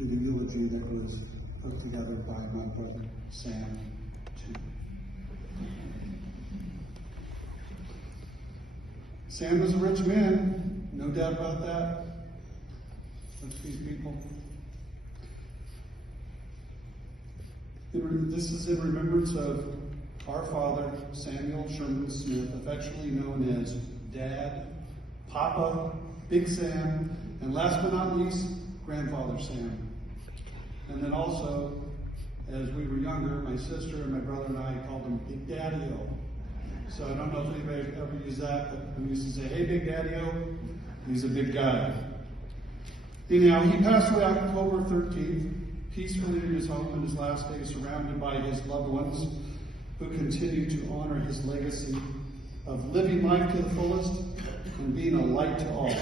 to the eulogy that was put together by my brother Sam, too. Sam was a rich man, no doubt about that. Look at these people. This is in remembrance of our father, Samuel Sherman Smith, affectionately known as Dad, Papa, Big Sam, and last but not least, Grandfather Sam. And then also, as we were younger, my sister and my brother and I called him Big Daddy-O. So I don't know if anybody ever used that, but we used to say, hey, Big Daddy-O, he's a big guy. Anyhow, he passed away October 13th, peacefully in his home in his last days, surrounded by his loved ones who continue to honor his legacy of living life to the fullest and being a light to all.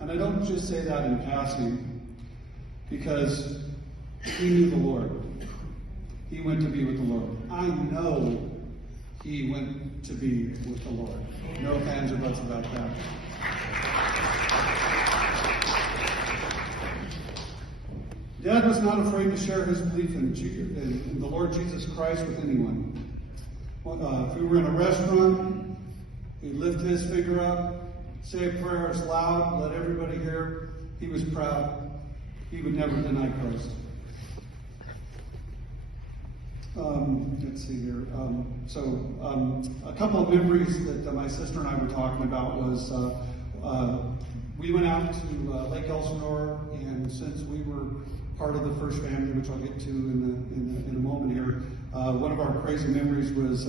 And I don't just say that in passing, because he knew the Lord. He went to be with the Lord. I know he went to be with the Lord. No ifs, ands, or buts about that. Dad was not afraid to share his belief in the Lord Jesus Christ with anyone. If we were in a restaurant, he'd lift his finger up, say prayers loud, let everybody hear. He was proud. He would never deny Christ. Let's see here. A couple of memories that my sister and I were talking about was we went out to Lake Elsinore, and since we were part of the first family, which I'll get to in a moment here, one of our crazy memories was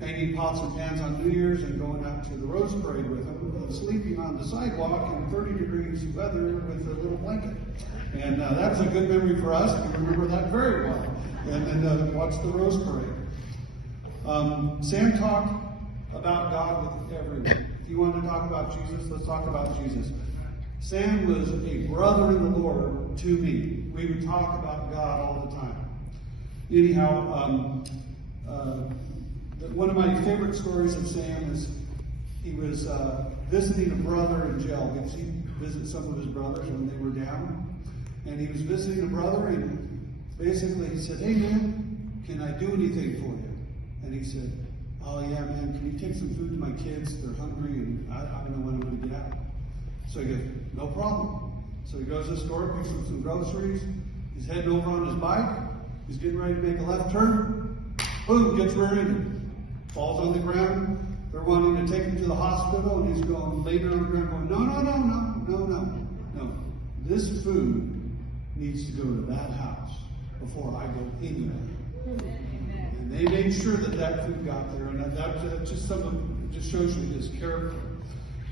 hanging pots and pans on New Year's and going out to the Rose Parade with them, sleeping on the sidewalk in 30 degrees weather with a little blanket. And that's a good memory for us. We remember that very well. And then watch the Rose Parade. Sam talked about God with everyone. If you want to talk about Jesus, let's talk about Jesus. Sam was a brother in the Lord to me. We would talk about God all the time. Anyhow, one of my favorite stories of Sam is he was visiting a brother in jail because he visited some of his brothers when they were down. And he was visiting a brother, and basically he said, hey man, can I do anything for you? And he said, oh yeah man, can you take some food to my kids? They're hungry and I don't know when I'm going to get out. So he goes, no problem. So he goes to the store, picks up some groceries. He's heading over on his bike. He's getting ready to make a left turn. Boom, gets rear-ended. Falls on the ground. They're wanting to take him to the hospital, and he's going, laying on the ground going, no. This food needs to go to that house before I go anywhere. And they made sure that food got there, and that just shows you his character.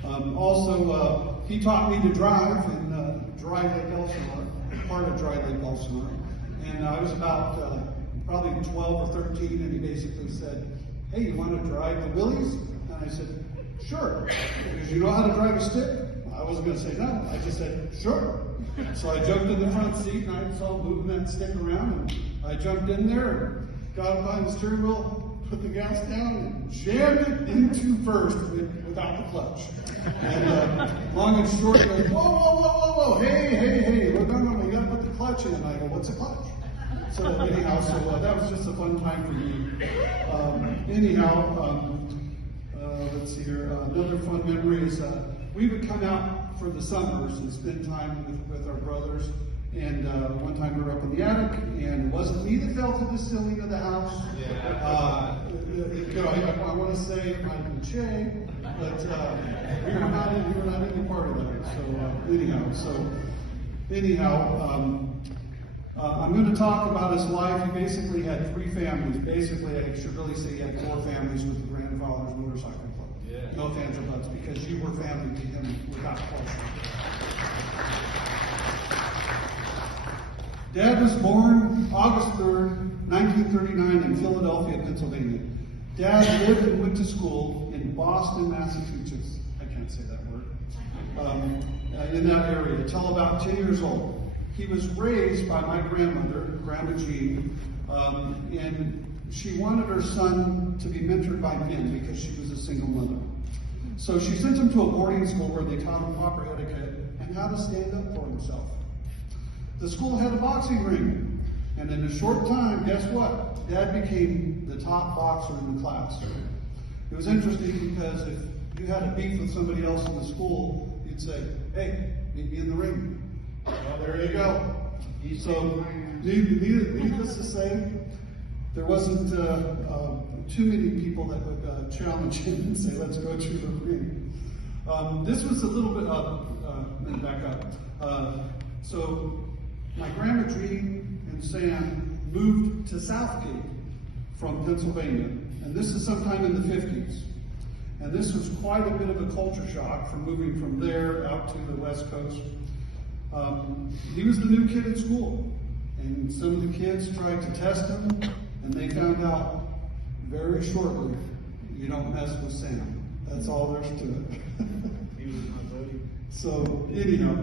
Also, he taught me to drive in Dry Lake Elsinore, part of Dry Lake Elsinore. And I was about probably 12 or 13, and he basically said, hey, you want to drive the Willys? And I said, sure. Because you know how to drive a stick? I wasn't going to say no. I just said, sure. So I jumped in the front seat, and I saw him moving that stick around, and I jumped in there, and got behind the steering wheel, put the gas down, and jammed it into first without the clutch. And long and short, goes, whoa, hey, well, no, you got to put the clutch in. And I go, what's a clutch? So anyhow, that was just a fun time for me. Let's see here. Another fun memory is we would come out for the summers and spend time with our brothers. And one time we were up in the attic, and it wasn't me that fell to the ceiling of the house. I want to say it might have been Che, but we were not any part of that. So I'm going to talk about his life. He basically had 3 families. Basically, I should really say he had 4 families with the Grandfather's Motorcycle Club. Yeah. No ifs, ands, or buts, because you were family to him without question. Dad was born August 3rd, 1939 in Philadelphia, Pennsylvania. Dad lived and went to school in Boston, Massachusetts. I can't say that word. In that area, until about 10 years old. He was raised by my grandmother, Grandma Jean, and she wanted her son to be mentored by men because she was a single mother. So she sent him to a boarding school where they taught him proper etiquette and how to stand up for himself. The school had a boxing ring. And in a short time, guess what? Dad became the top boxer in the class. It was interesting because if you had a beef with somebody else in the school, you'd say, hey, meet me in the ring. Well, there you go. So, needless to say, there wasn't too many people that would challenge him and say, let's go to the ring. This was a little bit let me back up. So my grandma Jean and Sam moved to Southgate from Pennsylvania. And this is sometime in the 50s. And this was quite a bit of a culture shock from moving from there out to the West Coast. He was the new kid at school. And some of the kids tried to test him, and they found out very shortly, you don't mess with Sam. That's all there's to it. So, anyhow,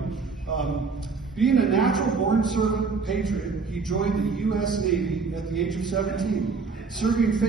being a natural born servant patriot, he joined the U.S. Navy at the age of 17, serving